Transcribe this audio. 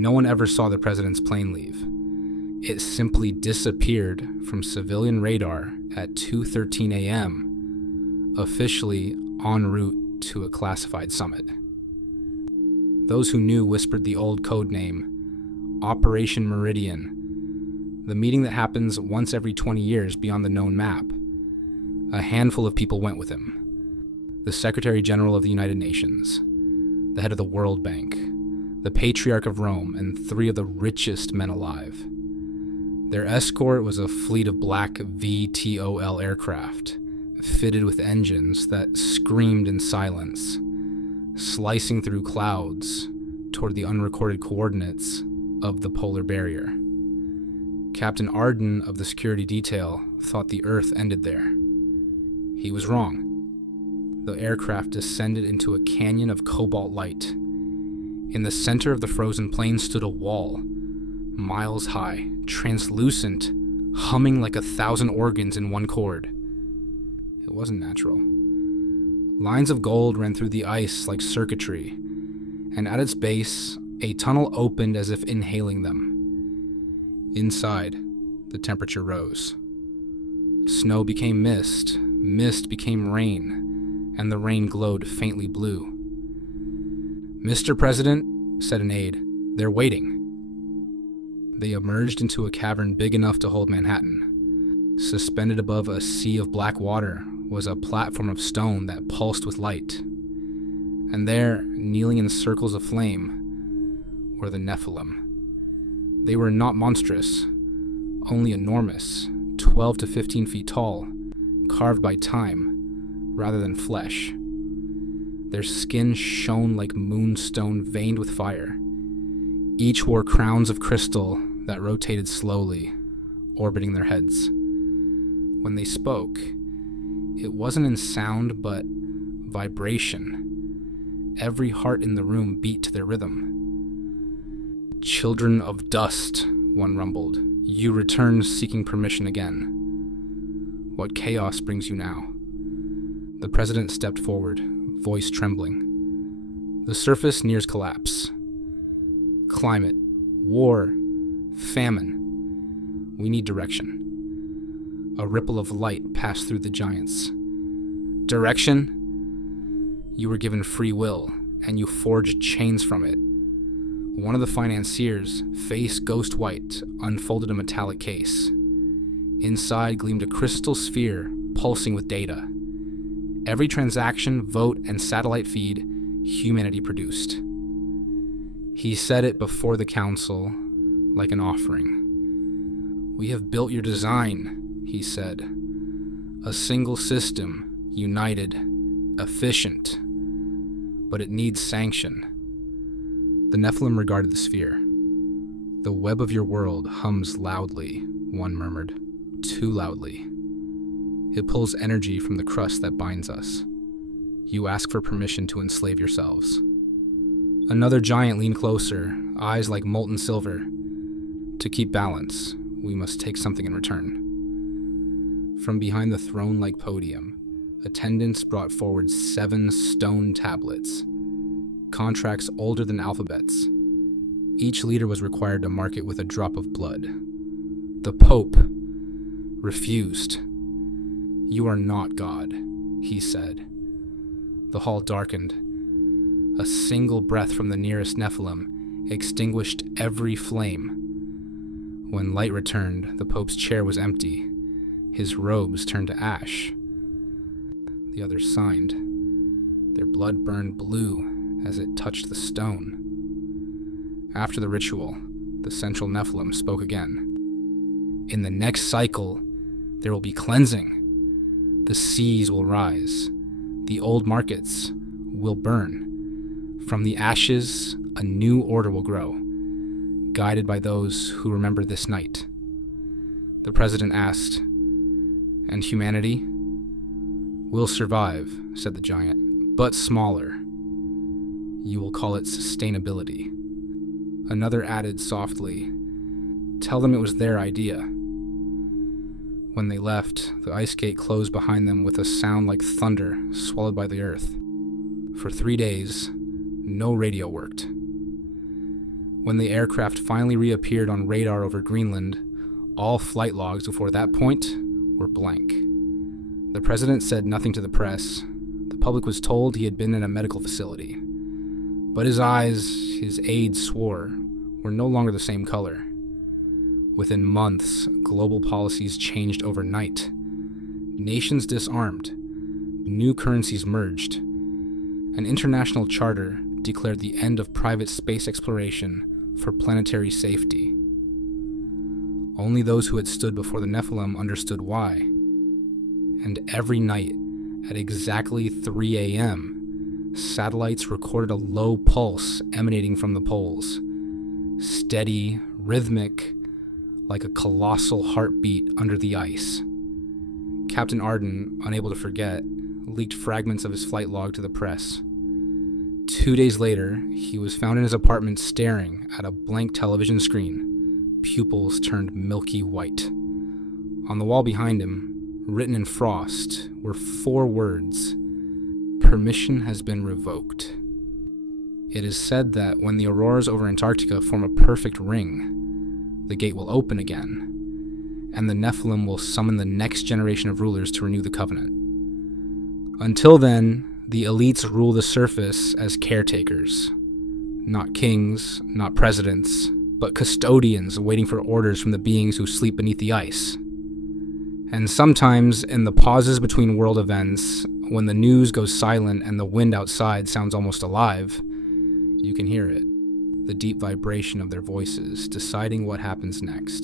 No one ever saw the president's plane leave. It simply disappeared from civilian radar at 2:13 a.m., officially en route to a classified summit. Those who knew whispered the old code name, Operation Meridian, the meeting that happens once every 20 years beyond the known map. A handful of people went with him. The Secretary General of the United Nations, the head of the World Bank, the Patriarch of Rome, and 3 of the richest men alive. Their escort was a fleet of black VTOL aircraft, fitted with engines that screamed in silence, slicing through clouds toward the unrecorded coordinates of the polar barrier. Captain Arden of the security detail thought the Earth ended there. He was wrong. The aircraft descended into a canyon of cobalt light. In the center of the frozen plain stood a wall, miles high, translucent, humming like 1,000 organs in one chord. It wasn't natural. Lines of gold ran through the ice like circuitry, and at its base, a tunnel opened as if inhaling them. Inside, the temperature rose. Snow became mist, mist became rain, and the rain glowed faintly blue. "Mr. President," said an aide, "they're waiting." They emerged into a cavern big enough to hold Manhattan. Suspended above a sea of black water was a platform of stone that pulsed with light. And there, kneeling in circles of flame, were the Nephilim. They were not monstrous, only enormous, 12 to 15 feet tall, carved by time, rather than flesh. Their skin shone like moonstone veined with fire. Each wore crowns of crystal that rotated slowly, orbiting their heads. When they spoke, it wasn't in sound but vibration. Every heart in the room beat to their rhythm. "Children of dust," one rumbled, "you return seeking permission again. What chaos brings you now?" The president stepped forward, voice trembling. "The surface nears collapse. Climate, war, famine. We need direction." A ripple of light passed through the giants. "Direction? You were given free will, and you forged chains from it." One of the financiers, face ghost white, unfolded a metallic case. Inside gleamed a crystal sphere pulsing with data. Every transaction, vote, and satellite feed humanity produced. He set it before the council like an offering. "We have built your design," he said. "A single system, united, efficient, but it needs sanction." The Nephilim regarded the sphere. "The web of your world hums loudly," one murmured. "Too loudly. It pulls energy from the crust that binds us. You ask for permission to enslave yourselves." Another giant leaned closer, eyes like molten silver. "To keep balance, we must take something in return." From behind the throne-like podium, attendants brought forward 7 stone tablets, contracts older than alphabets. Each leader was required to mark it with a drop of blood. The Pope refused. "You are not God," he said. The hall darkened. A single breath from the nearest Nephilim extinguished every flame. When light returned, the Pope's chair was empty. His robes turned to ash. The others signed. Their blood burned blue as it touched the stone. After the ritual, the central Nephilim spoke again. "In the next cycle, there will be cleansing. The seas will rise. The old markets will burn. From the ashes, a new order will grow, guided by those who remember this night." The president asked, "And humanity?" "Will survive," said the giant, "but smaller. You will call it sustainability." Another added softly, "Tell them it was their idea." When they left, the ice gate closed behind them with a sound like thunder swallowed by the earth. For 3 days, no radio worked. When the aircraft finally reappeared on radar over Greenland, all flight logs before that point were blank. The president said nothing to the press. The public was told he had been in a medical facility. But his eyes, his aides swore, were no longer the same color. Within months, global policies changed overnight. Nations disarmed. New currencies merged. An international charter declared the end of private space exploration for planetary safety. Only those who had stood before the Nephilim understood why. And every night, at exactly 3 a.m., satellites recorded a low pulse emanating from the poles. Steady, rhythmic, like a colossal heartbeat under the ice. Captain Arden, unable to forget, leaked fragments of his flight log to the press. 2 days later, he was found in his apartment staring at a blank television screen, pupils turned milky white. On the wall behind him, written in frost, were 4 words: "Permission has been revoked." It is said that when the auroras over Antarctica form a perfect ring, the gate will open again, and the Nephilim will summon the next generation of rulers to renew the covenant. Until then, the elites rule the surface as caretakers. Not kings, not presidents, but custodians waiting for orders from the beings who sleep beneath the ice. And sometimes, in the pauses between world events, when the news goes silent and the wind outside sounds almost alive, you can hear it, the deep vibration of their voices deciding what happens next.